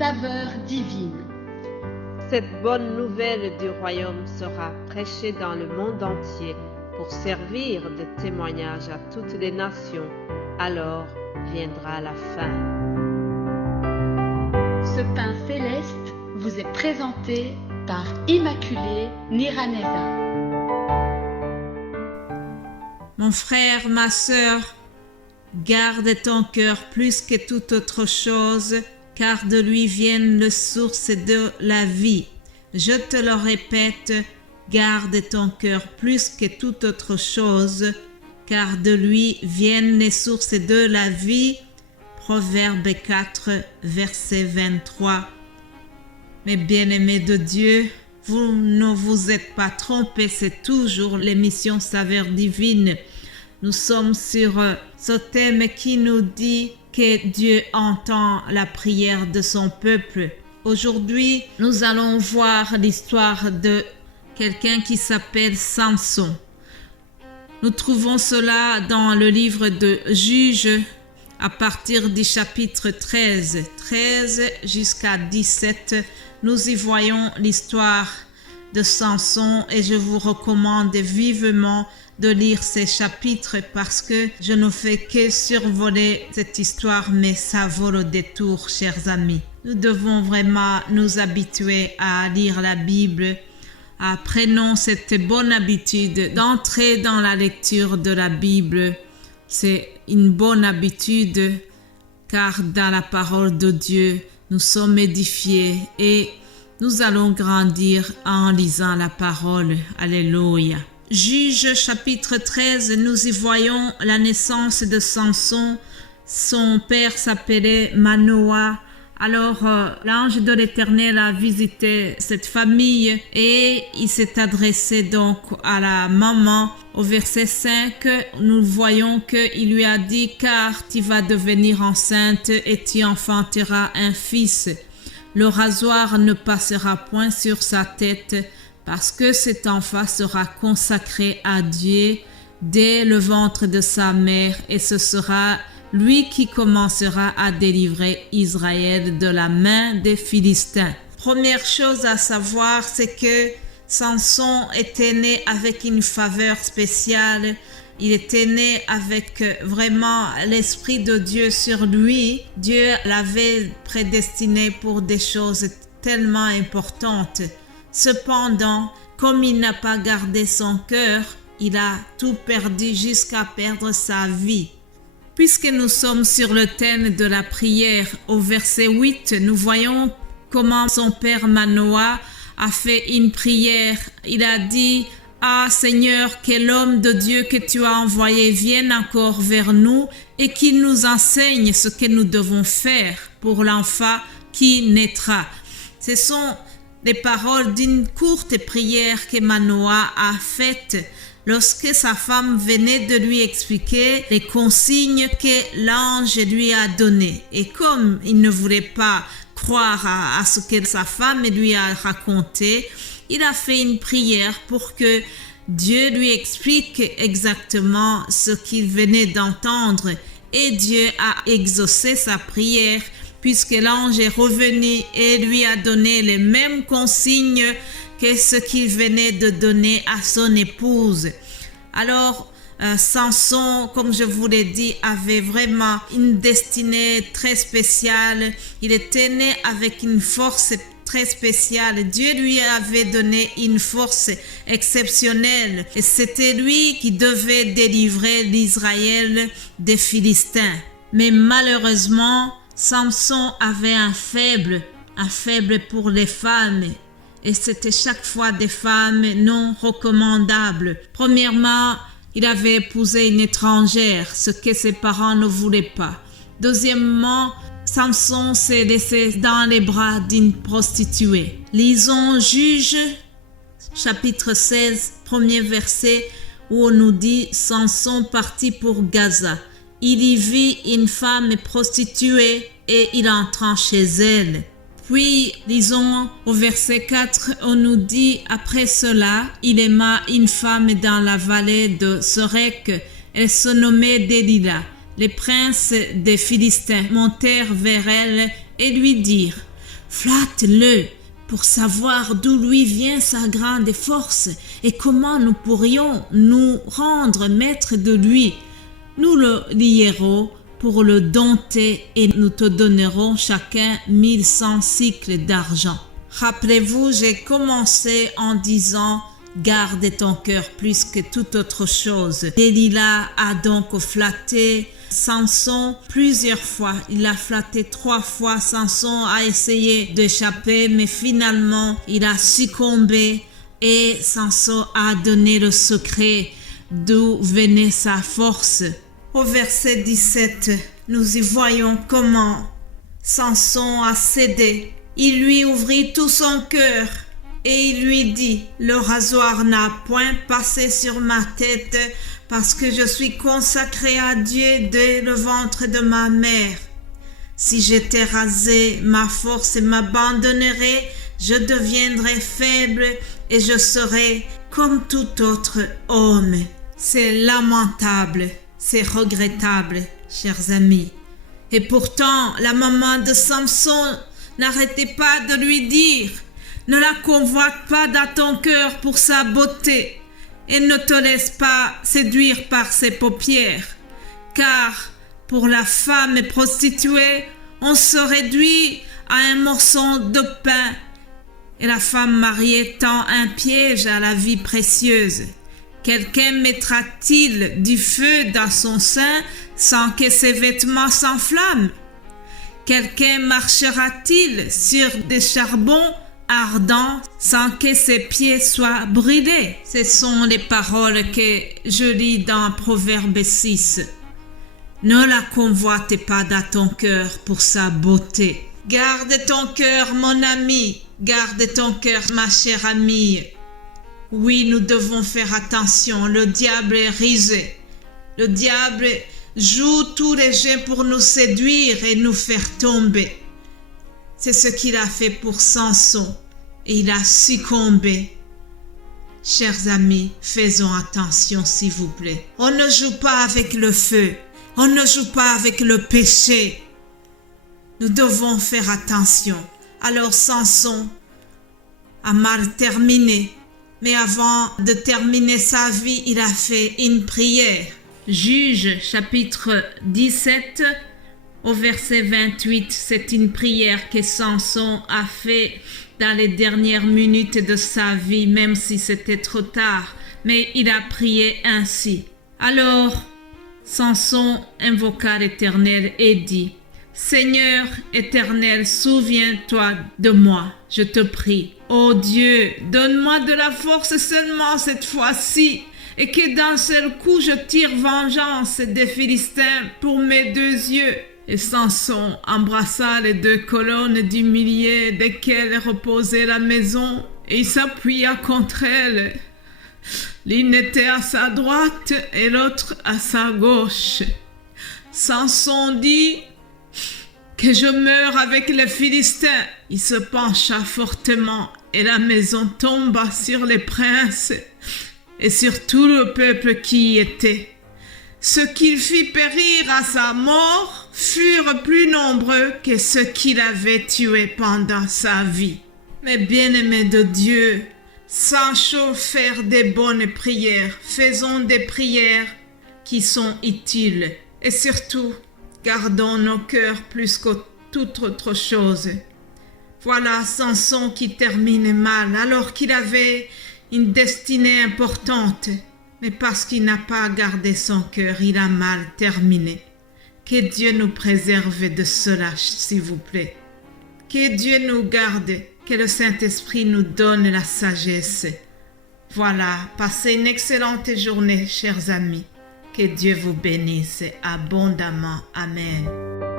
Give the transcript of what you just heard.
saveur divine. Cette bonne nouvelle du royaume sera prêchée dans le monde entier pour servir de témoignage à toutes les nations. Alors viendra la fin. Ce pain céleste vous est présenté par Immaculée Niraneza. Mon frère, ma sœur, garde ton cœur plus que toute autre chose, car de lui viennent les sources de la vie. Je te le répète, garde ton cœur plus que toute autre chose, car de lui viennent les sources de la vie. Proverbe 4, verset 23. Mes bien-aimés de Dieu, vous ne vous êtes pas trompés, c'est toujours l'émission Saveur Divine. Nous sommes sur ce thème qui nous dit que Dieu entend la prière de son peuple. Aujourd'hui, nous allons voir l'histoire de quelqu'un qui s'appelle Samson. Nous trouvons cela dans le livre de Juges à partir du chapitre 13 jusqu'à 17. Nous y voyons l'histoire de Samson et je vous recommande vivement de lire ces chapitres parce que je ne fais que survoler cette histoire, mais ça vaut le détour, chers amis. Nous devons vraiment nous habituer à lire la Bible. Prenons cette bonne habitude d'entrer dans la lecture de la Bible. C'est une bonne habitude car dans la parole de Dieu, nous sommes édifiés et nous allons grandir en lisant la parole. Alléluia. Juges chapitre 13, nous y voyons la naissance de Samson. Son père s'appelait Manoah. Alors l'ange de l'Éternel a visité cette famille et il s'est adressé donc à la maman. Au verset 5, nous voyons qu'il lui a dit « Car tu vas devenir enceinte et tu enfanteras un fils. Le rasoir ne passera point sur sa tête, parce que cet enfant sera consacré à Dieu dès le ventre de sa mère, et ce sera lui qui commencera à délivrer Israël de la main des Philistins. » Première chose à savoir, c'est que Samson était né avec une faveur spéciale. Il était né avec vraiment l'Esprit de Dieu sur lui. Dieu l'avait prédestiné pour des choses tellement importantes. Cependant, comme il n'a pas gardé son cœur, il a tout perdu jusqu'à perdre sa vie. Puisque nous sommes sur le thème de la prière, au verset 8, nous voyons comment son père Manoah a fait une prière. Il a dit « Ah Seigneur, que l'homme de Dieu que tu as envoyé vienne encore vers nous et qu'il nous enseigne ce que nous devons faire pour l'enfant qui naîtra. » Ce sont les paroles d'une courte prière que Manoah a faite lorsque sa femme venait de lui expliquer les consignes que l'ange lui a données. Et comme il ne voulait pas croire à ce que sa femme lui a raconté, il a fait une prière pour que Dieu lui explique exactement ce qu'il venait d'entendre. Et Dieu a exaucé sa prière puisque l'ange est revenu et lui a donné les mêmes consignes que ce qu'il venait de donner à son épouse. Alors, Samson, comme je vous l'ai dit, avait vraiment une destinée très spéciale. Il était né avec une force très spéciale. Dieu lui avait donné une force exceptionnelle et c'était lui qui devait délivrer l'Israël des Philistins. Mais malheureusement, Samson avait un faible pour les femmes. Et c'était chaque fois des femmes non recommandables. Premièrement, il avait épousé une étrangère, ce que ses parents ne voulaient pas. Deuxièmement, Samson s'est laissé dans les bras d'une prostituée. Lisons Juges, chapitre 16, premier verset, où on nous dit « Samson partit pour Gaza. Il y vit une femme prostituée et il entra chez elle. » Puis, lisons au verset 4, on nous dit « Après cela, il aima une femme dans la vallée de Sorek. Elle se nommait Délila. Les princes des Philistins montèrent vers elle et lui dirent Flatte-le pour savoir d'où lui vient sa grande force et comment nous pourrions nous rendre maîtres de lui. Nous le lierons pour le dompter et nous te donnerons chacun 1100 cycles d'argent. Rappelez-vous, j'ai commencé en disant « Garde ton cœur plus que toute autre chose ». Delilah a donc flatté Samson plusieurs fois. Il l'a flatté 3 fois. Samson a essayé d'échapper, mais finalement, il a succombé et Samson a donné le secret d'où venait sa force. Au verset 17, nous y voyons comment Samson a cédé. Il lui ouvrit tout son cœur et il lui dit « Le rasoir n'a point passé sur ma tête parce que je suis consacré à Dieu dès le ventre de ma mère. Si j'étais rasé, ma force m'abandonnerait, je deviendrais faible et je serais comme tout autre homme. » C'est lamentable, c'est regrettable, chers amis. Et pourtant, la maman de Samson n'arrêtait pas de lui dire « Ne la convoite pas dans ton cœur pour sa beauté et ne te laisse pas séduire par ses paupières, car pour la femme prostituée, on se réduit à un morceau de pain et la femme mariée tend un piège à la vie précieuse. Quelqu'un mettra-t-il du feu dans son sein sans que ses vêtements s'enflamment? Quelqu'un marchera-t-il sur des charbons ardents sans que ses pieds soient brûlés? Ce sont les paroles que je lis dans Proverbe 6. Ne la convoite pas dans ton cœur pour sa beauté. Garde ton cœur, mon ami. Garde ton cœur, ma chère amie. Oui, nous devons faire attention. Le diable est rusé. Le diable joue tous les jeux pour nous séduire et nous faire tomber. C'est ce qu'il a fait pour Samson et il a succombé. Chers amis, faisons attention s'il vous plaît. On ne joue pas avec le feu. On ne joue pas avec le péché. Nous devons faire attention. Alors Samson a mal terminé. Mais avant de terminer sa vie, il a fait une prière. Juge chapitre 17 au verset 28, c'est une prière que Samson a fait dans les dernières minutes de sa vie, même si c'était trop tard. Mais il a prié ainsi. Alors, Samson invoqua l'Éternel et dit, « Seigneur éternel, souviens-toi de moi, je te prie. Ô Dieu, donne-moi de la force seulement cette fois-ci, et que d'un seul coup je tire vengeance des Philistins pour mes 2 yeux. » Et Samson embrassa les 2 colonnes du milieu desquelles reposait la maison, et il s'appuya contre elles. L'une était à sa droite et l'autre à sa gauche. Samson dit, « Que je meure avec les Philistins. » Il se pencha fortement et la maison tomba sur les princes et sur tout le peuple qui y était. Ceux qu'il fit périr à sa mort furent plus nombreux que ceux qu'il avait tués pendant sa vie. Mais bien-aimés de Dieu, sachons faire des bonnes prières, faisons des prières qui sont utiles et surtout, gardons nos cœurs plus que toute autre chose. Voilà Samson qui termine mal alors qu'il avait une destinée importante. Mais parce qu'il n'a pas gardé son cœur, il a mal terminé. Que Dieu nous préserve de cela, s'il vous plaît. Que Dieu nous garde, que le Saint-Esprit nous donne la sagesse. Voilà, passez une excellente journée, chers amis. Que Dieu vous bénisse abondamment. Amen.